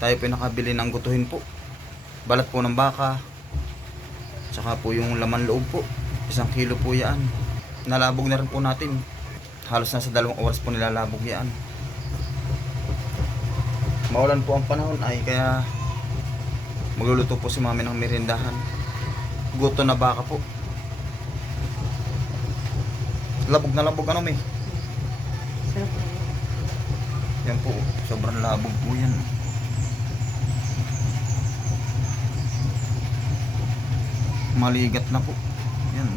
Tayo po nakabili ng gutuhin po. Balat po ng baka. Tsaka po yung laman loob po. Isang kilo po yan. Nalabog na rin po natin. Halos nasa dalawang oras po nilalabog yan. Maulan po ang panahon ay kaya magluluto po si mami ng merindahan. Guto na baka po. Labog na labog ano may. Yan po, sobrang labog po yan. Maligat na po. Yan.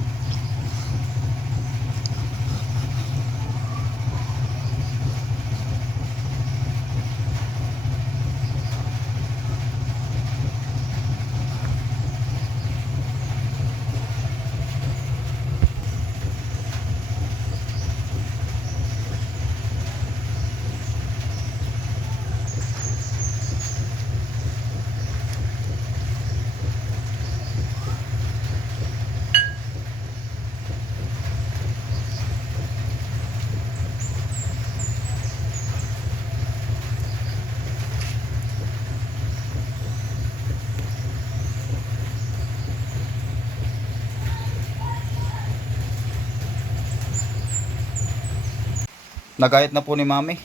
Nagayat na po ni mami.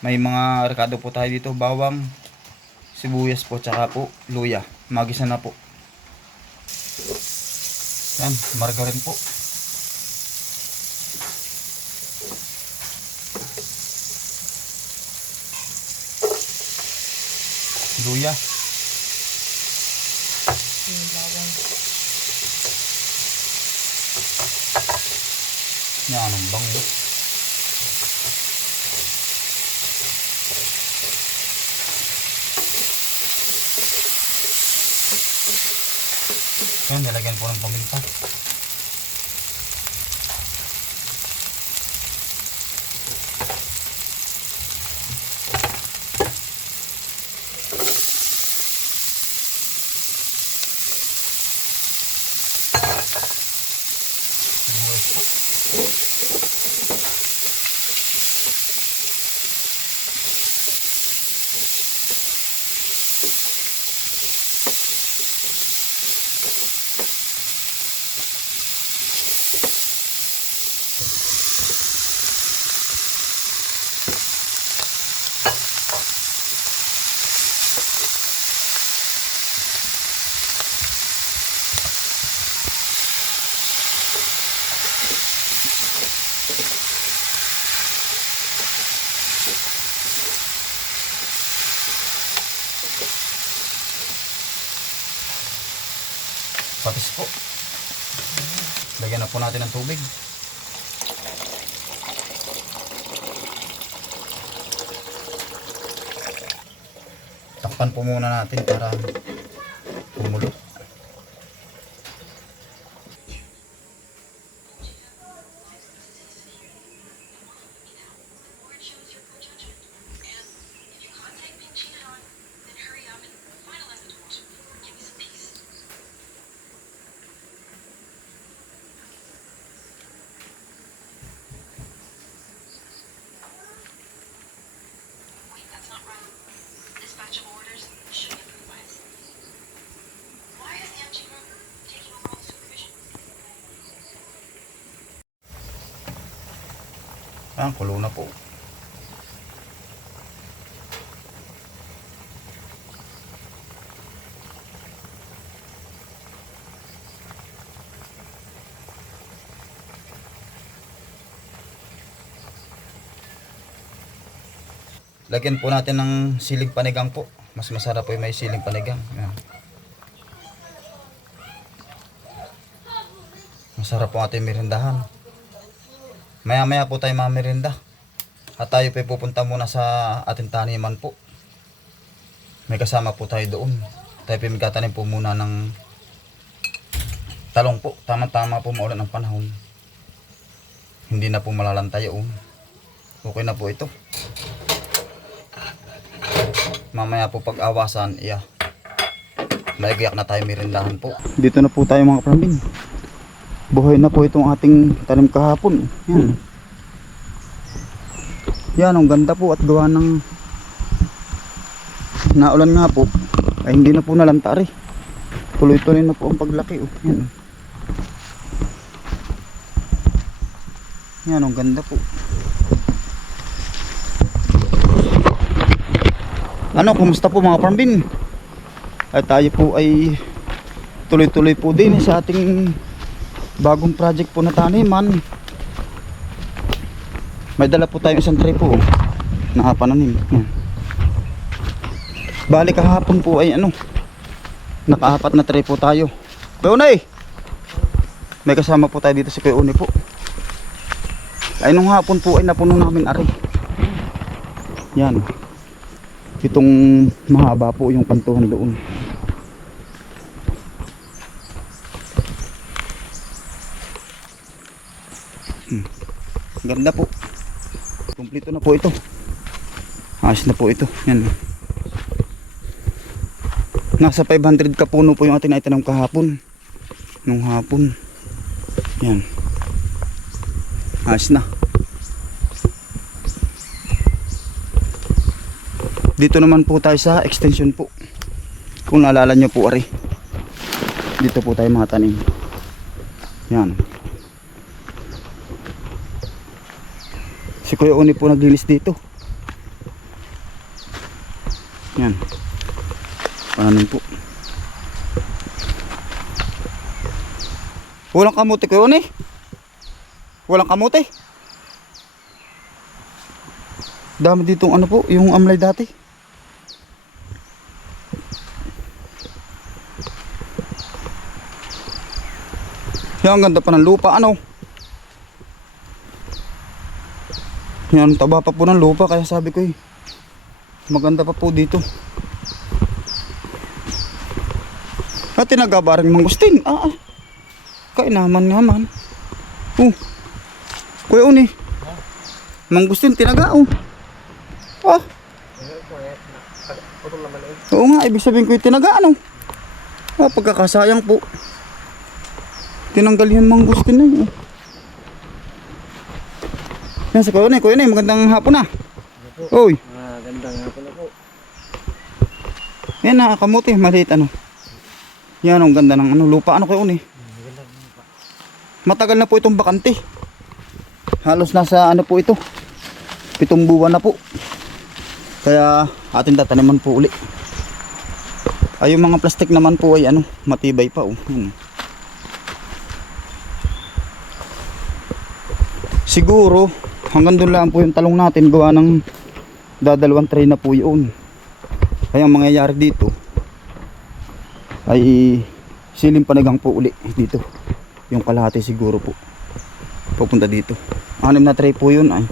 May mga rekado po tayo dito. Bawang, sibuyas po, tsaka po luya. Magisa na po. Yan, margarin po. Luya. Yung Yan, anong bango. Yan, nilagyan po ng paminta. Sibuyas po. Patis po. Lagyan na po natin ng tubig. Takpan po muna natin para pumulo. Ah, kulo na po. Lagyan po natin ng siling panigang po. Mas masarap po yung may siling panigang. Yan. Masarap po ating merindahan. Maya maya po tayo mamerinda. At tayo po pupunta muna sa ating taniman po. May kasama po tayo doon. Tayo po ay magtatanim po muna ng talong po. Tama-tama po maulan ang panahon. Hindi na po malalantay yun. Okay na po ito. Mamaya po pag awasan, iya. Maigayak na tayo merindahan po. Dito na po tayo mga prambin. Buhay na po itong ating tanim kahapon. Yan. Yan, ang ganda po at gawa ng naulan nga po. Ay hindi na po nalantari. Tuloy-tuloy na po ang paglaki. Oh. Yan. Yan, ang ganda po. Ano, kumusta po mga parmbin? Ay tayo po ay tuloy-tuloy po din sa ating bagong project po na taniman. May dala po tayong isang tray po. oh, Na pananim. Yan. Bali kahapon po ay ano. Nakaapat na tray po tayo. Kuya Unay! May kasama po tayo dito si Kuya Unay po. Ay nung hapon po ay napuno namin ari. Yan. Itong mahaba po yung kantuhan doon. Ganda po. Kumpleto na po ito. Ayos na po ito. Yan. Nasa 500 kapuno po yung ating naitanong kahapon. Nung hapon. Yan. Ayos na. Dito naman po tayo sa extension po. Kung naalala nyo po ari. Dito po tayo mga tanim. Yan. Si Kuya Uni po naglinis dito. Yan. Pananim po. Walang kamote Kuya Uni. Walang kamote. Dami ditong ano po, yung amlay dati. Yan, ganda pa ng lupa, ano? Yan, taba pa po ng lupa, kaya sabi ko eh, maganda pa po dito. At tinagabaring mangustin, ah, ah. Kainaman naman. Oh, kuya uni. Mangustin, tinaga, oh. Ah. Oo nga, ibig sabihin ko yung tinaga, ano? Ah, pagkakasayang po. Tinanggal yung mangustin na yun. Yan sa kuya na, kuya na, magandang hapon na. Uy, Magandang hapon na po. yan na, kamuti, maliit ano. Yan, ang ganda ng ano, lupa, ano kayo ni? Matagal na po itong bakante. Halos nasa ano po ito. Pitong buwan na po. Kaya atin tataniman po uli. Ay yung mga plastic naman po ay ano, matibay pa oh. Yan. Siguro hanggang doon lang po yung talong natin gawa ng dadalawang tray na po yun. Kaya ang mangyayari dito ay silim panagang po uli dito. Yung kalahati siguro po. Pupunta dito. Anim na tray po yun ay.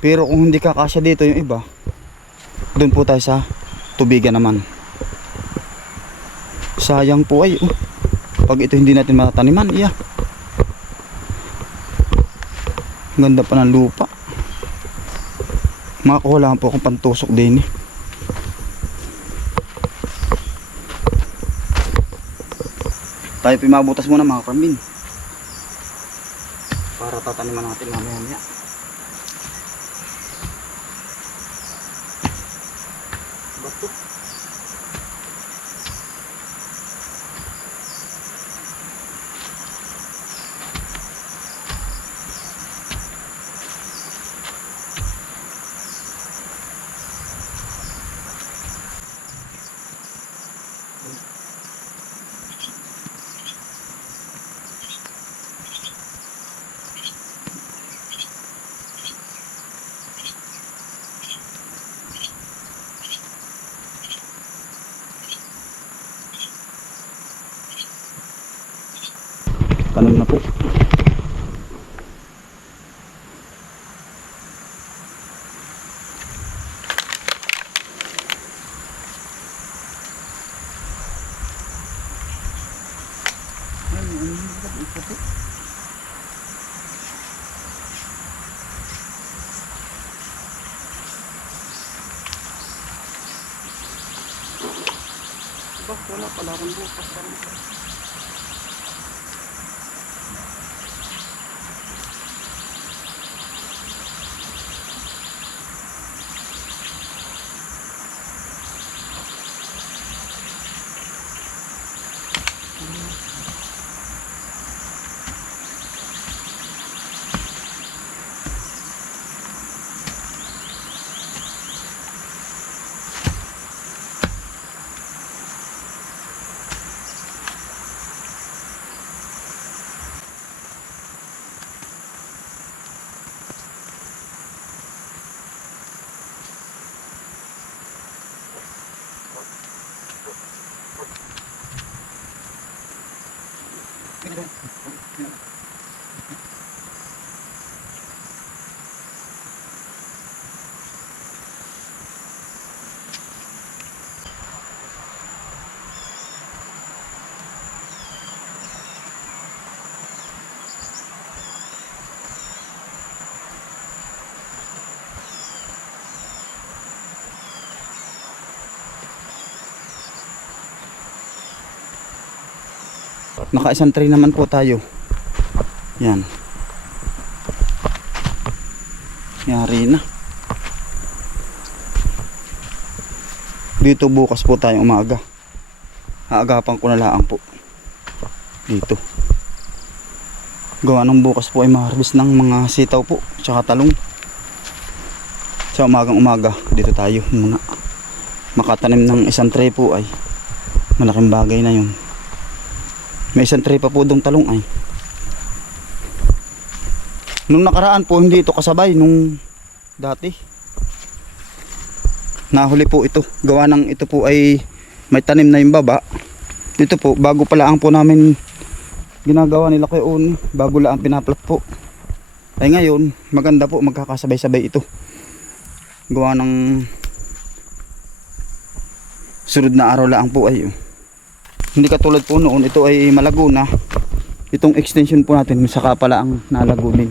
Pero kung hindi kakasya dito yung iba, doon po tayo sa tubigan naman. Sayang po ay. Oh. Pag ito hindi natin matataniman, iya. Ganda pa ng lupa. Makakuha lang po akong pantusok din eh. Tayo pimabutas muna mga farmin. Para tataniman natin mamaya maya. Ba, wala pala akong bukas. Naka isang tray naman po tayo. Yan. Yari na. Dito bukas po tayong umaga. Aagapan ko na lang po. Dito. Gawa ng bukas po ay maharbis ng mga sitaw po. Tsaka talong. Sa umagang umaga, dito tayo muna. Makatanim ng isang tray po ay malaking bagay na yun. May isang tray pa po dong talong ay. Nung nakaraan po, hindi ito kasabay nung dati. Nahuli po ito. Gawa ng ito po ay may tanim na yung baba. Dito po, bago pala ang po namin ginagawa nila kay Oni. Bago lang pinaplat po. Ay ngayon, maganda po magkakasabay-sabay ito. Gawa ng sunod na araw lang po ay. Hindi katulad po noon, ito ay malago na. Itong extension po natin, saka pala ang nalago din.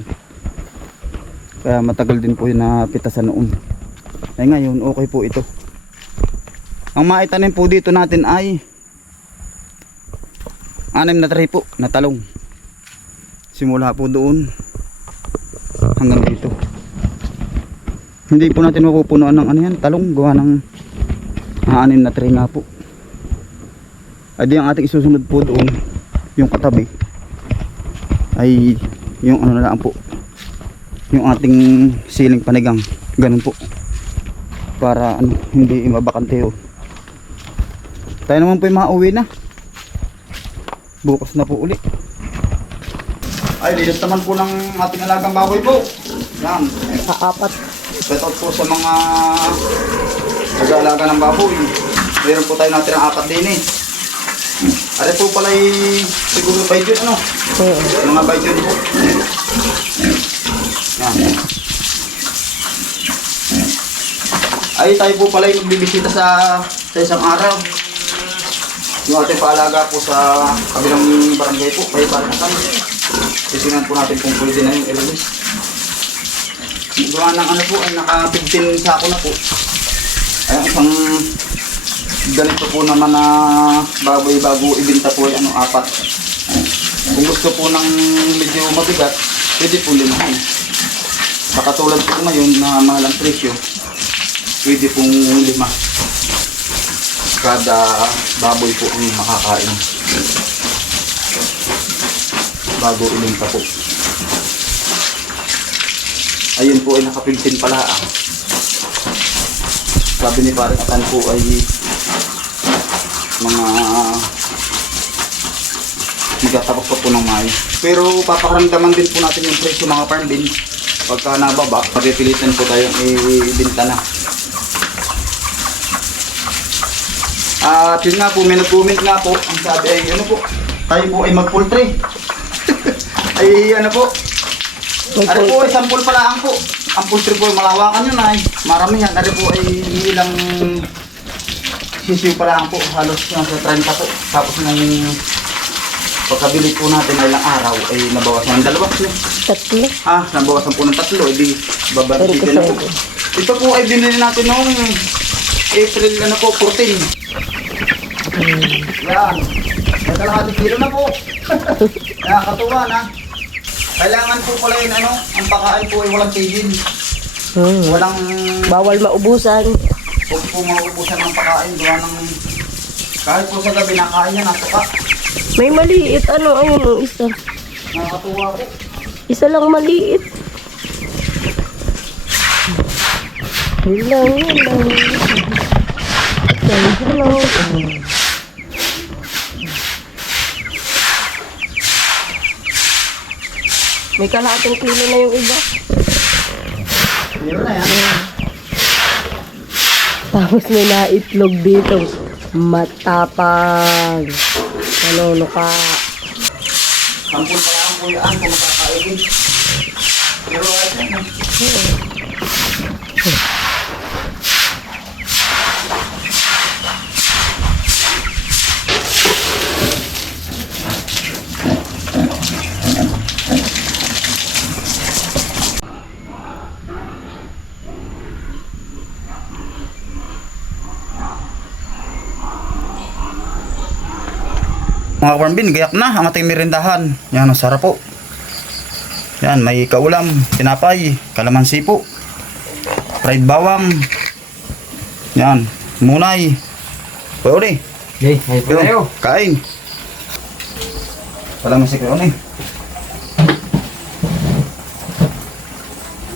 Kaya matagal din po yung napitasan noon. Ay ngayon, okay po ito. Ang maitanim po dito natin ay anim na tray po na talong. Simula po doon hanggang dito. Hindi po natin mapupunuan ng ano yan, talong gawa ng ah, anim na tray nga po. Ay di ang ating isusunod po doon, yung katabi ay yung ano na lang po yung ating siling panigang ganun po para ano hindi mabakante oh. tayo naman po yung mauwi na. Bukas na po uli. Ay lilit naman po ng ating alagang baboy po. Yan. Kaapat. shout out po sa mga nag-aalaga ng baboy. Meron po tayo natin ang apat din eh Ari po pala siguro by June ano? Oo. mga by June po yan. Ay tayo po pala yung magbibisita sa sa isang araw. Yung ating paalaga po sa kabilang barangay po kay Barakasan titingnan po natin kung pwede na yung i-release gawa ng ano po ay naka 15 sako na po. Ay ang isang ganito po naman na baboy bago ibenta po ay ano apat. Kung gusto po ng medyo mabigat pwede po limahan sa katulad po ngayon na mahal ang presyo pwede pong lima. Kada baboy po ang makakain. Bago ilinta po. Ayun po ay nakapigtin pala ah. sabi ni pare Atan po ay mga magtatapos pa po ng Mayo. Pero papakaramdaman din po natin yung presyo mga farm din. Pagka nababa, pagpipilitan po tayong ibinta na. At yun nga po, may nag-comment nga po. Ang sabi ay ano po, tayo po ay mag-poultry. ay ano po, ano po ay sampul pala ang po. Ang poultry po malawakan yun ay. Marami yan. Ano po ay ilang sisiw pala ang po. Halos nasa 30 po. Tapos nang pagkabili po natin ay ilang araw ay nabawasan ng dalawa. No? Tatlo. Ah, nabawasan po ng tatlo. Edi babalikin na po. Ito po ay binili natin noong April ano po, 14. Yan. May kalahating kilo na po. Nakakatuwa na. Kailangan po pala yun ano, ang pakain po ay walang tigil. Hmm. Walang Bawal maubusan. Huwag po mauubusan ng pakain. Gawa ng kahit po sa gabi nakain yan, nasuka. May maliit. Ano? Ayun yung isa. Nakakatuwa po. Isa lang maliit. Yun lang. Yun lang. May kalahating kilo na yung iba. Meron na yan. Tapos may naitlog dito. Matapang. Ano, ka. Sampul pa lang po yan kung makakain. Pero ano, Mga kaparambin, gayak na ang ating merindahan. Yan, ang sarap po. Yan, may kaulam, tinapay, kalamansi po. Fried bawang. Yan, munay. Kuya Uli, Okay, ay yun, kain. Kuya Uli.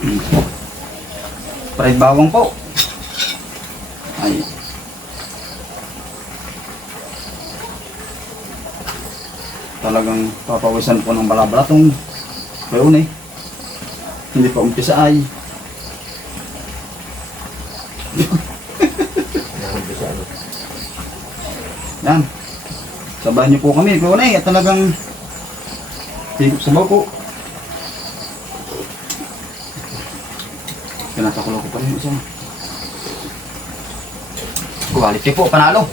Mm. Fried bawang po. Ay. Talagang papawisan po ng balabalatong. Kuya Uli. Hindi pa umpisa ay. Yan. Sabahan niyo po kami, Kuya Unay, at talagang higop sa po. Pinatakulo ko pa rin isa. Quality po, panalo.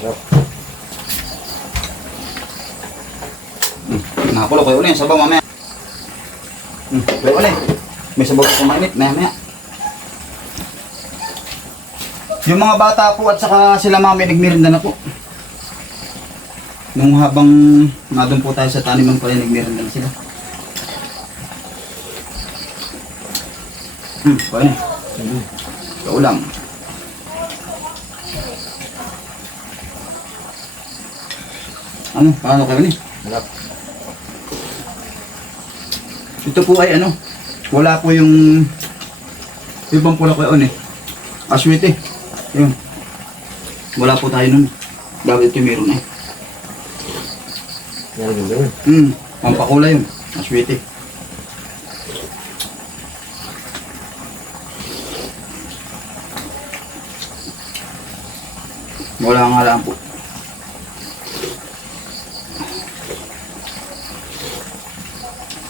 Hmm, Nakakulo, Kuya Unay, sabaw mamaya. Hmm, Kuya Unay, may sabaw ko mainit, maya maya. Yung mga bata po at saka sila mami nagmirinda na po. Nung habang nandun po tayo sa taniman pala nagmirinda na sila. Hmm, kaya na. Kaulam. Ano? Paano kayo ni? Malap. Ito po ay ano? Wala po yung ibang pula kayo eh. Aswiti. Yun. Wala po tayo nun. Bakit ito meron eh? Yan yung gawin. Hmm, pampakula yun. Aswiti. Wala nga lang po.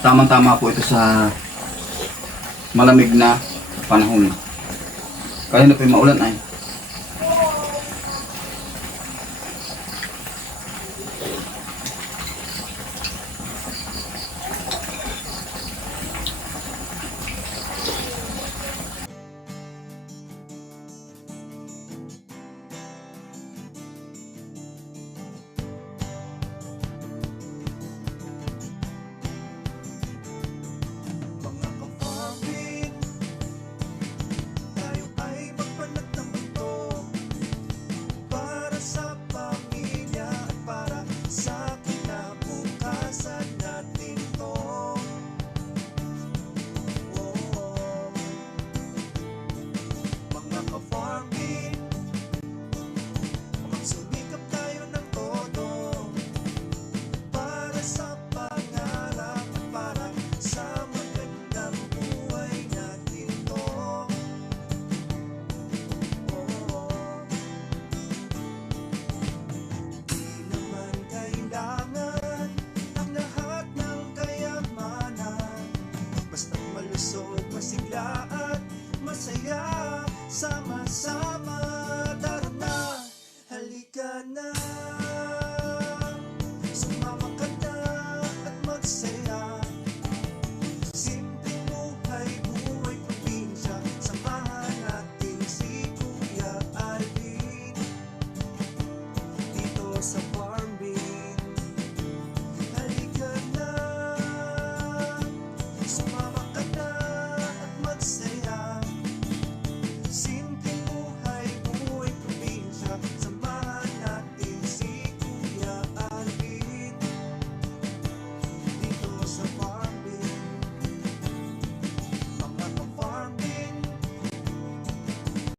Tamang-tama po ito sa malamig na panahon. Kaya na po yung maulan ay